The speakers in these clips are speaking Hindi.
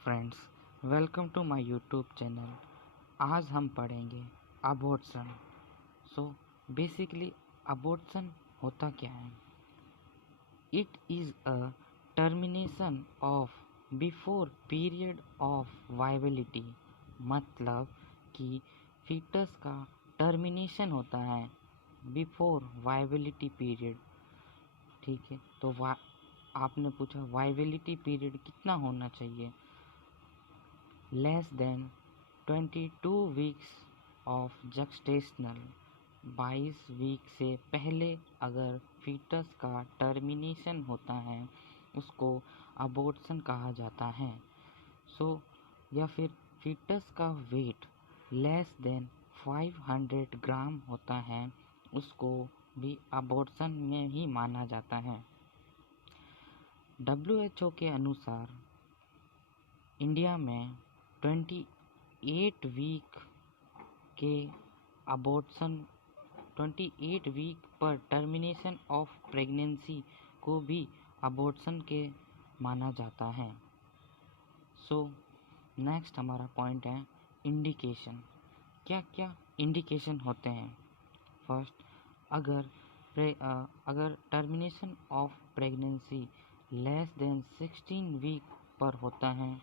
Friends, welcome to my YouTube channel. आज हम पढ़ेंगे अबॉर्शन। सो बेसिकली अबॉर्शन होता क्या है? It is a termination of before period of viability. मतलब कि फीटस का टर्मिनेशन होता है बिफोर वायबिलिटी पीरियड। ठीक है, तो आपने पूछा वायबिलिटी पीरियड कितना होना चाहिए? Less than 22 weeks of gestational. 22 week से पहले अगर फीटस का टर्मिनेशन होता है उसको अबॉर्शन कहा जाता है। या फिर फीटस का वेट लेस देन 500 ग्राम होता है उसको भी अबॉर्शन में ही माना जाता है। WHO के अनुसार इंडिया में 28 वीक के अबॉर्शन 28 वीक पर टर्मिनेशन ऑफ प्रेगनेंसी को भी अबॉर्शन के माना जाता है। नेक्स्ट हमारा पॉइंट है इंडिकेशन। क्या क्या इंडिकेशन होते हैं? फर्स्ट, अगर termination of pregnancy less than 16 week पर होता है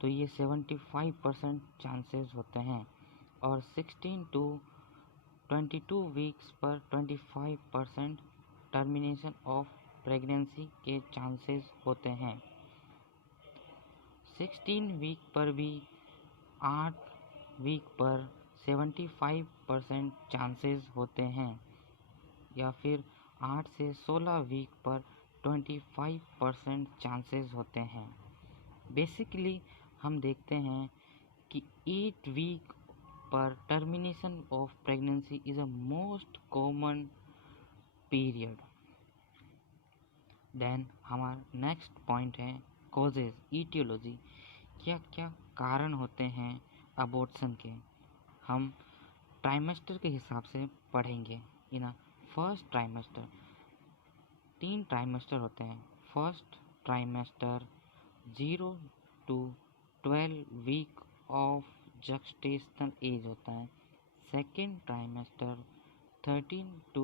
तो ये 75% चांसेस होते हैं, और 16 टू 22 वीक्स पर 25% टर्मिनेशन ऑफ प्रेगनेंसी के चांसेस होते हैं। 16 वीक पर भी 8 वीक पर 75% चांसेस होते हैं, या फिर 8 से 16 वीक पर 25% चांसेस होते हैं। बेसिकली हम देखते हैं कि 8 वीक पर termination of pregnancy is a most common period. Then हमारा नेक्स्ट पॉइंट है कॉजेज, ईटियोलॉजी। क्या क्या कारण होते हैं अबॉर्शन के? हम ट्राइमेस्टर के हिसाब से पढ़ेंगे। फर्स्ट ट्राइमेस्टर, 3 ट्राइमेस्टर होते हैं। First trimester 0 to 12 week of gestational age होता है। Second trimester 13 to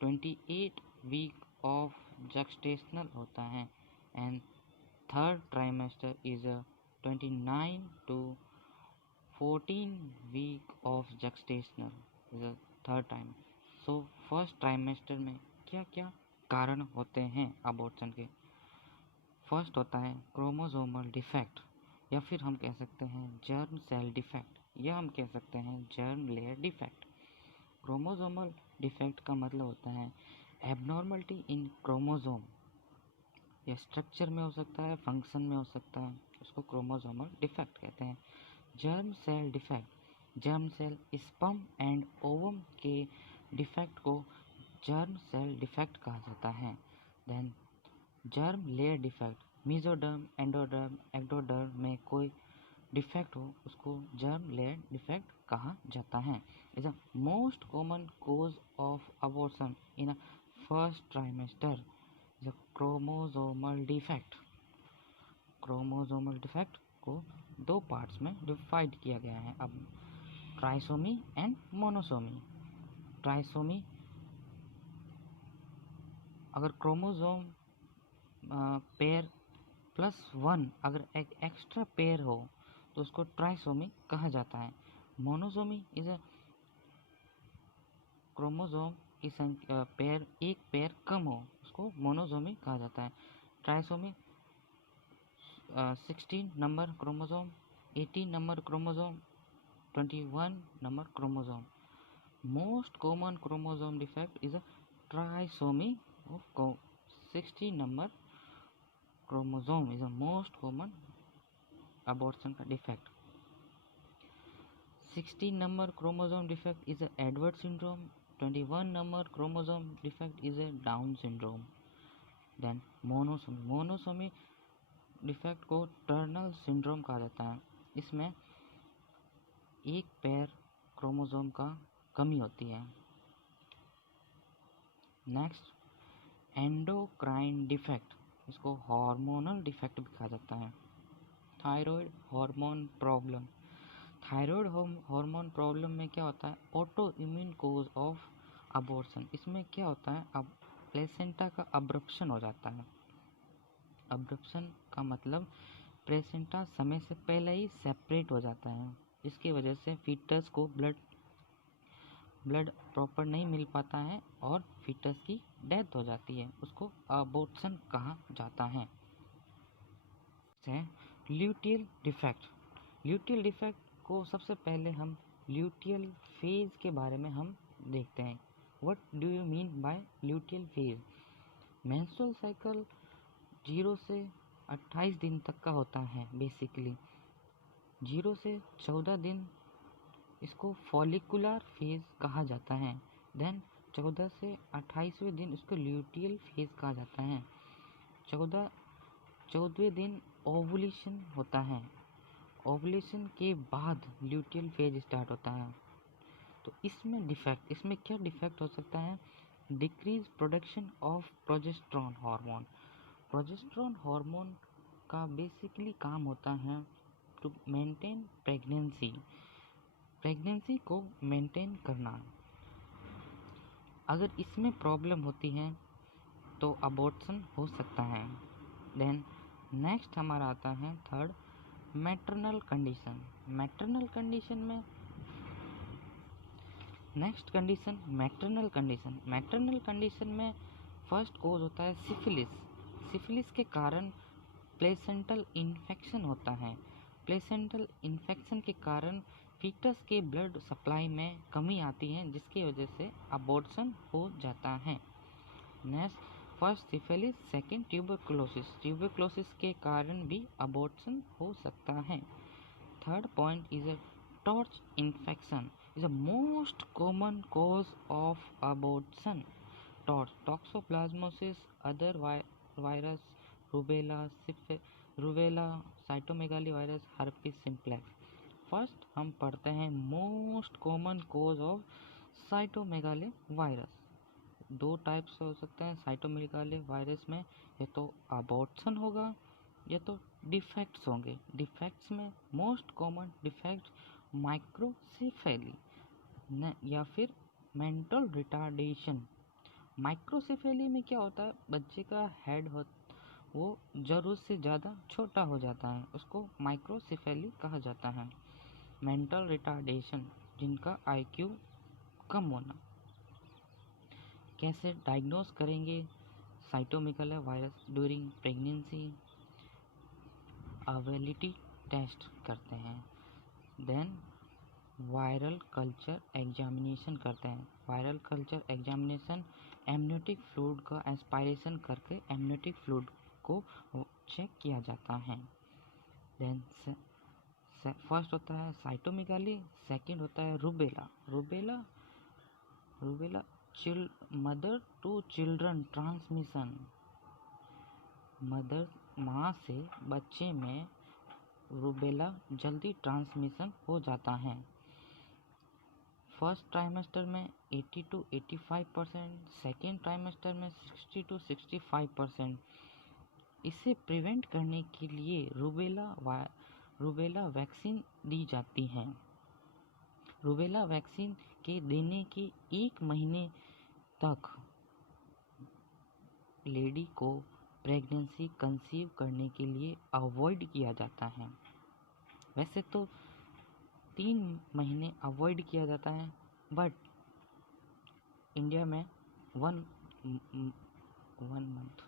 28 week of gestational होता है। And third trimester is 29 to 14 week of gestational is third time. First trimester में क्या क्या कारण होते हैं अबॉर्शन के? फर्स्ट होता है क्रोमोसोमल डिफेक्ट, या फिर हम कह सकते हैं जर्म सेल डिफेक्ट, या हम कह सकते हैं germ layer defect. Chromosomal defect का मतलब होता है एबनॉर्मलिटी इन क्रोमोसोम, या स्ट्रक्चर में हो सकता है, फंक्शन में हो सकता है, उसको क्रोमोसोमल डिफेक्ट कहते हैं। Germ cell defect, germ cell sperm and ovum के डिफेक्ट को जर्म सेल डिफेक्ट कहा जाता है। Then germ layer defect, mesoderm, endoderm, ectoderm में कोई डिफेक्ट हो उसको जर्म लेयर डिफेक्ट कहा जाता है। Is a most common cause of abortion in a first trimester is a chromosomal defect. Chromosomal defect को 2 पार्ट्स में डिवाइड किया गया है। अब ट्राइसोमी एंड मोनोसोमी। ट्राइसोमी, अगर क्रोमोसोम पेयर +1 अगर एक एक्स्ट्रा पेयर हो तो उसको ट्राइसोमी कहा जाता है। मोनोसोमी इज अ क्रोमोसोम की संख्या पेयर, एक पेयर कम हो उसको मोनोसोमी कहा जाता है। Trisomy 16 number chromosome, 18 number chromosome, 21 number chromosome. Most common chromosome defect is a trisomy of 16 number chromosome is a most common abortion का defect. 16 number chromosome defect is a Edward syndrome. 21 number chromosome defect is a Down syndrome. Then monosomy, monosomy defect को टर्नल सिंड्रोम कहा जाता है। इसमें एक पेयर क्रोमोसोम का कमी होती है। नेक्स्ट एंडोक्राइन डिफेक्ट, इसको हार्मोनल डिफेक्ट भी कहा जाता है। Thyroid hormone problem. Thyroid hormone problem में क्या होता है, autoimmune cause of abortion. इसमें क्या होता है, अब प्लेसेंटा का अब्रप्शन हो जाता है। अब्रप्शन का मतलब प्लेसेंटा समय से पहले ही सेपरेट हो जाता है। इसकी वजह से फीटस को ब्लड प्रॉपर नहीं मिल पाता है और फीटस की डेथ हो जाती है। उसको अबॉर्शन कहा जाता है। Luteal defect. ल्यूटियल डिफेक्ट को सबसे पहले हम ल्यूटियल फेज के बारे में हम देखते हैं। What do you mean by luteal phase? Menstrual cycle 0 से 28 दिन तक का होता है। बेसिकली 0 से 14 दिन इसको फॉलिकुलर फेज कहा जाता है। देन 14 से 28वें दिन इसको ल्यूटियल फेज कहा जाता है। 14वें दिन ओवुलेशन होता है। ओवुलेशन के बाद ल्यूटियल फेज स्टार्ट होता है। तो इसमें क्या डिफेक्ट हो सकता है? Decrease production of progesterone hormone. Progesterone hormone का बेसिकली काम होता है टू मेंटेन प्रेगनेंसी को मेंटेन करना। अगर इसमें प्रॉब्लम होती है तो अबॉर्शन हो सकता है। देन नेक्स्ट हमारा आता है third, maternal condition. Maternal condition में फर्स्ट कोज होता है सिफिलिस के कारण प्लेसेंटल इन्फेक्शन होता है। प्लेसेंटल इन्फेक्शन के कारण फीटस के ब्लड सप्लाई में कमी आती है, जिसकी वजह से अबॉर्शन हो जाता है। Next, first syphilis, second tuberculosis के कारण भी अबॉर्शन हो सकता है। Third point is a torch infection is a most common cause of abortion. Toxoplasmosis, other virus, rubella, cytomegalo virus, herpes simplex. First हम पढ़ते हैं most common cause of cytomegalo virus. 2 types हो सकते हैं साइटोमेगाली वायरस में, या तो अबॉर्शन होगा या तो डिफेक्ट्स होंगे। डिफेक्ट्स में मोस्ट कॉमन डिफेक्ट माइक्रोसेफेली या फिर मेंटल रिटार्डेशन। माइक्रोसेफेली में क्या होता है, बच्चे का हेड वो जरूरत से ज़्यादा छोटा हो जाता है, उसको माइक्रोसेफेली कहा जाता है। मेंटल रिटार्डेशन, जिनका IQ कम होना। कैसे डायग्नोस करेंगे साइटोमेगाली वायरस? ड्यूरिंग प्रेगनेंसी अवेलिटी टेस्ट करते हैं। देन वायरल कल्चर एग्जामिनेशन करते हैं। Viral culture examination amniotic fluid का एस्पायरेशन करके एमनियोटिक फ्लूइड को चेक किया जाता है। देन फर्स्ट होता है साइटोमेगाली, सेकंड होता है rubella mother to children transmission. माँ से बच्चे में रूबेला जल्दी ट्रांसमिशन हो जाता है। फर्स्ट ट्राइमेस्टर में 80 to 85%, सेकेंड ट्राइमेस्टर में 60 to 65%। इसे प्रिवेंट करने के लिए रूबेला वैक्सीन दी जाती है। रूबेला वैक्सीन के देने के 1 महीने तक लेडी को प्रेगनेंसी कंसीव करने के लिए अवॉइड किया जाता है। वैसे तो 3 महीने अवॉइड किया जाता है, बट इंडिया में 1 मंथ।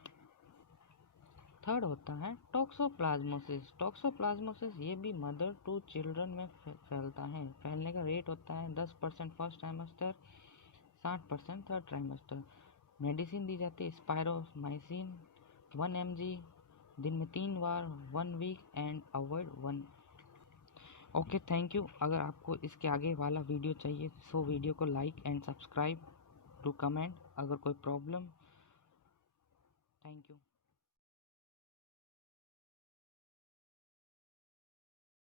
थर्ड होता है टॉक्सोप्लाज्मोसिस। ये भी मदर टू चिल्ड्रन में फैलता है। फैलने का रेट होता है 10% first trimester, 60% third trimester. Medicine दी जाती है स्पायरोमाइसिन 1 mg दिन में 3 बार, 1 week and avoid 1। Okay, thank you. अगर आपको इसके आगे वाला वीडियो चाहिए तो वीडियो को like and subscribe to comment. अगर कोई प्रॉब्लम, थैंक यू।